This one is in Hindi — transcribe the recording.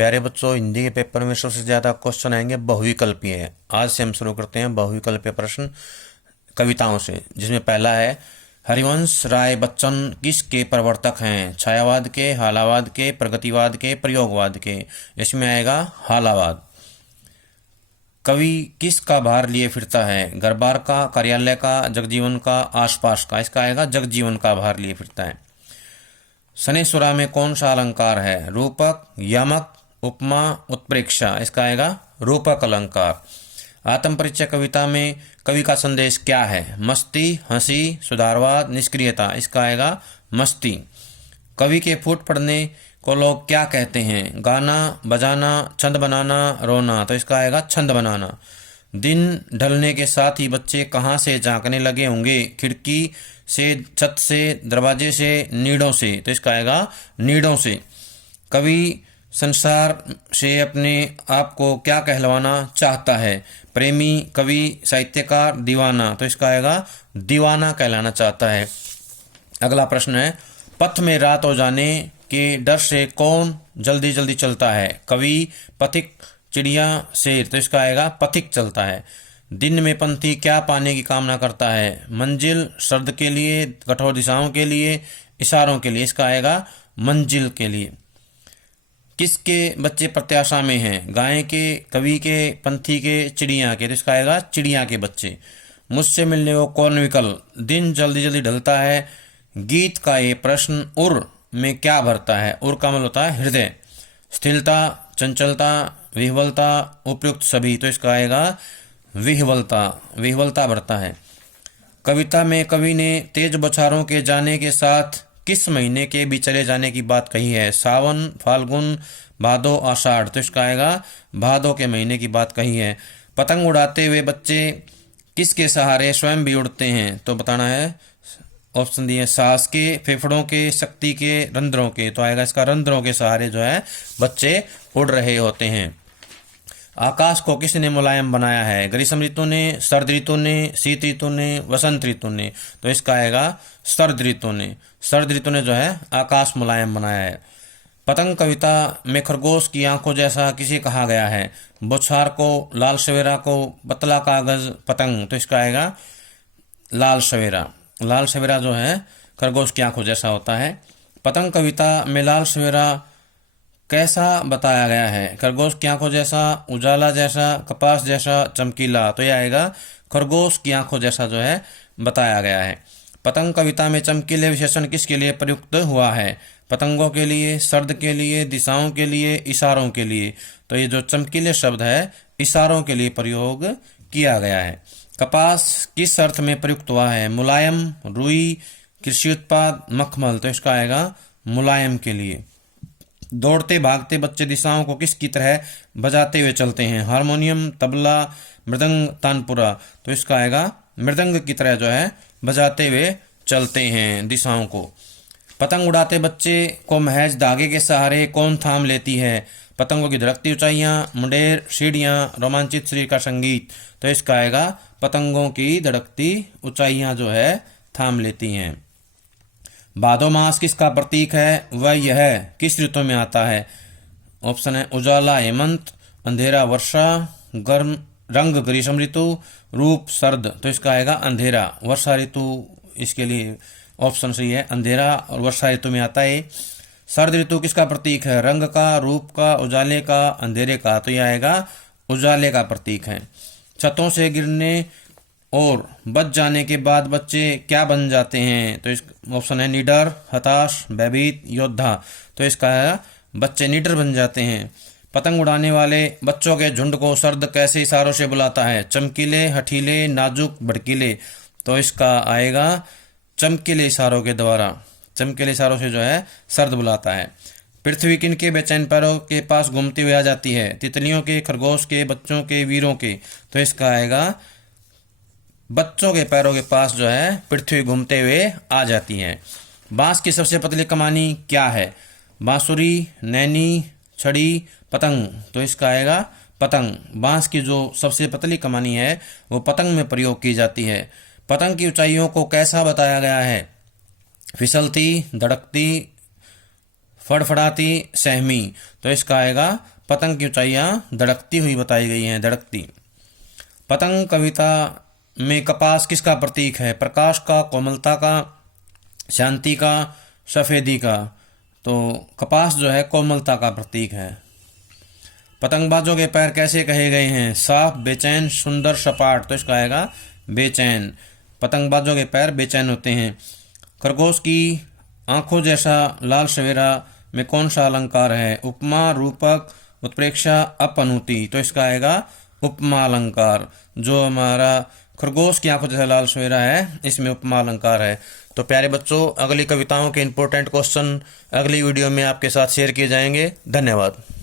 प्यारे बच्चों, हिंदी के पेपर में सबसे ज़्यादा क्वेश्चन आएंगे बहुविकल्पीय। आज से हम शुरू करते हैं बहुविकल्पीय प्रश्न कविताओं से, जिसमें पहला है, हरिवंश राय बच्चन किसके प्रवर्तक हैं? छायावाद के, हालावाद के, प्रगतिवाद के, प्रयोगवाद के। इसमें आएगा हालावाद। कवि किसका भार लिए फिरता है? घर बार का, कार्यालय का, जगजीवन का, आसपास का। इसका आएगा जगजीवन का भार लिए फिरता है। शनैश्वरा में कौन सा अलंकार है? रूपक, यमक, उपमा, उत्प्रेक्षा। इसका आएगा रूपक अलंकार। आत्म परिचय कविता में कवि का संदेश क्या है? मस्ती, हंसी, सुधारवाद, निष्क्रियता। इसका आएगा मस्ती। कवि के फूट पड़ने को लोग क्या कहते हैं? गाना, बजाना, छंद बनाना, रोना। तो इसका आएगा छंद बनाना। दिन ढलने के साथ ही बच्चे कहाँ से झांकने लगे होंगे? खिड़की से, छत से, दरवाजे से, नीड़ों से। तो इसका आएगा नीड़ों से। कवि संसार से अपने आप को क्या कहलवाना चाहता है? प्रेमी, कवि, साहित्यकार, दीवाना। तो इसका आएगा दीवाना कहलाना चाहता है। अगला प्रश्न है, पथ में रात हो जाने के डर से कौन जल्दी जल्दी चलता है? कवि, पथिक, चिड़िया, शेर। तो इसका आएगा पथिक चलता है। दिन में पंथी क्या पाने की कामना करता है? मंजिल, शब्द के लिए, कठोर दिशाओं के लिए, इशारों के लिए। इसका आएगा मंजिल के लिए। किसके बच्चे प्रत्याशा में हैं? गाय के, कवि के, पंथी के, चिड़िया के। तो इसका आएगा चिड़िया के बच्चे। मुझसे मिलने को कौन विकल? दिन जल्दी जल्दी ढलता है। गीत का ये प्रश्न उर में क्या भरता है? उर का मतलब होता है हृदय। स्थिरता, चंचलता, विह्वलता, उपयुक्त सभी। तो इसका आएगा विह्वलता। विह्वलता भरता है। कविता में कवि ने तेज बौछारों के जाने के साथ किस महीने के भी चले जाने की बात कही है? सावन, फाल्गुन, भादो, आषाढ़। तो इसका आएगा भादो के महीने की बात कही है। पतंग उड़ाते हुए बच्चे किसके सहारे स्वयं भी उड़ते हैं? तो बताना है। ऑप्शन दिए, सांस के, फेफड़ों के, शक्ति के, रंध्रों के। तो आएगा इसका रंध्रों के सहारे जो है बच्चे उड़ रहे होते हैं। आकाश को किसने मुलायम बनाया है? ग्रीष्म ऋतु ने, शरद ऋतु ने, शीत ऋतु ने, वसंत ऋतु ने। तो इसका आएगा शरद ऋतु ने। शरद ऋतु ने जो है आकाश मुलायम बनाया है। पतंग कविता में खरगोश की आंखों जैसा किसे कहा गया है? बौछार को, लाल सवेरा को, पतला कागज, पतंग। तो इसका आएगा लाल सवेरा। लाल सवेरा जो है खरगोश की आंखों जैसा होता है। पतंग कविता में लाल सवेरा कैसा बताया गया है? खरगोश की आंखों जैसा, उजाला जैसा, कपास जैसा, चमकीला। तो यह आएगा खरगोश की आंखों जैसा जो है बताया गया है। पतंग कविता में चमकीले विशेषण किसके लिए प्रयुक्त हुआ है? पतंगों के लिए, शब्द के लिए, दिशाओं के लिए, इशारों के लिए। तो ये जो चमकीले शब्द है इशारों के लिए प्रयोग किया गया है। कपास किस अर्थ में प्रयुक्त हुआ है? मुलायम, रुई, कृषि उत्पाद, मखमल। तो इसका आएगा मुलायम के लिए। दौड़ते भागते बच्चे दिशाओं को किसकी तरह बजाते हुए चलते हैं? हारमोनियम, तबला, मृदंग, तानपुरा। तो इसका आएगा मृदंग की तरह जो है बजाते हुए चलते हैं दिशाओं को। पतंग उड़ाते बच्चे को महज धागे के सहारे कौन थाम लेती है? पतंगों की धड़कती ऊंचाइयां, मुंडेर, सीढ़ियां, रोमांचित शरीर का संगीत। तो इसका आएगा पतंगों की धड़कती ऊंचाइयां जो है थाम लेती हैं। भादो मास किसका प्रतीक है? वह यह किस ऋतु में आता है? ऑप्शन है, उजाला हेमंत, अंधेरा वर्षा, गर्म रंग ग्रीष्म ऋतु, रूप शरद। तो इसका आएगा अंधेरा। वर्षा ऋतु इसके लिए ऑप्शन सही है, अंधेरा और वर्षा ऋतु में आता है। शरद ऋतु किसका प्रतीक है? रंग का, रूप का, उजाले का, अंधेरे का। तो यह आएगा उजाले का प्रतीक है। छतों से गिरने और बच जाने के बाद बच्चे क्या बन जाते हैं? तो इस ऑप्शन है, निडर, हताश, भयभीत, योद्धा। तो इसका है बच्चे निडर बन जाते हैं। पतंग उड़ाने वाले बच्चों के झुंड को शरद कैसे इशारों से बुलाता है? चमकीले, हठीले, नाजुक, भड़कीले। तो इसका आएगा चमकीले इशारों के द्वारा। चमकीले इशारों से जो है शरद बुलाता है। पृथ्वी किनके बेचैन पैरों के पास घूमती हुई आ जाती है? तितलियों के, खरगोश के, बच्चों के, वीरों के। तो इसका आएगा बच्चों के पैरों के पास जो है पृथ्वी घूमते हुए आ जाती है। बांस की सबसे पतली कमानी क्या है? बांसुरी, नैनी, छड़ी, पतंग। तो इसका आएगा पतंग। बांस की जो सबसे पतली कमानी है वो पतंग में प्रयोग की जाती है। पतंग की ऊंचाइयों को कैसा बताया गया है? फिसलती, धड़कती, फड़फड़ाती सहमी, तो इसका आएगा पतंग की ऊंचाइयाँ धड़कती हुई बताई गई हैं, धड़कती। पतंग कविता में कपास किसका प्रतीक है? प्रकाश का, कोमलता का, शांति का, सफेदी का। तो कपास जो है कोमलता का प्रतीक है। पतंगबाजों के पैर कैसे कहे गए हैं? साफ, बेचैन, सुंदर, सपाट, तो इसका आएगा बेचैन। पतंगबाजों के पैर बेचैन होते हैं। खरगोश की आंखों जैसा लाल सवेरा में कौन सा अलंकार है? उपमा, रूपक, उत्प्रेक्षा, अपनुति, तो इसका आएगा उपमा अलंकार। जो हमारा खरगोश की आंखों जैसा लाल सवेरा है, इसमें उपमा अलंकार है। तो प्यारे बच्चों, अगली कविताओं के इंपॉर्टेंट क्वेश्चन अगली वीडियो में आपके साथ शेयर किए जाएंगे। धन्यवाद।